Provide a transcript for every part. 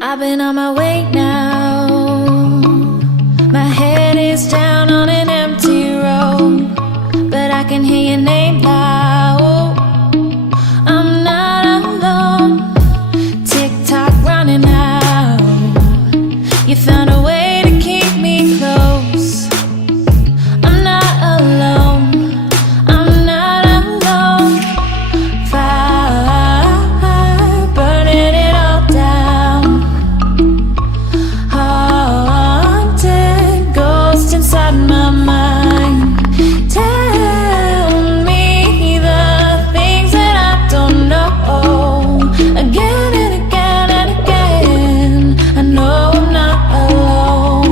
I've been on my way now. My head is down on an empty road, but I can hear your name loud. I'm not alone. Tick-tock running out. You found a way to keep me close. I'm not alone. I'm not alone. Fire burning it all down. Haunted ghost inside my mind. Tell me the things that I don't know. Again and again and again. I know I'm not alone.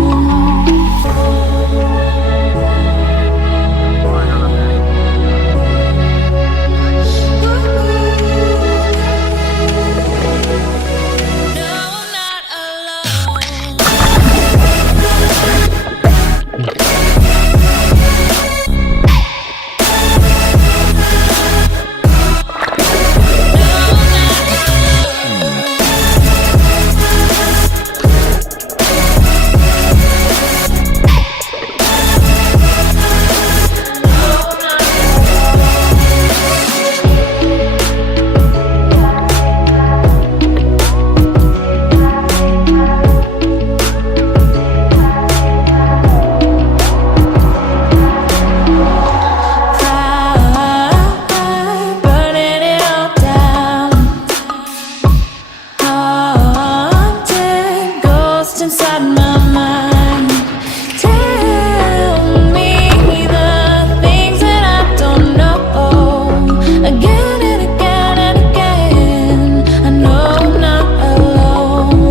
No, I'm not alone. Burning it all down. Haunted ghost inside my mind. Tell me the things that I don't know. Again and again and again. I know I'm not alone.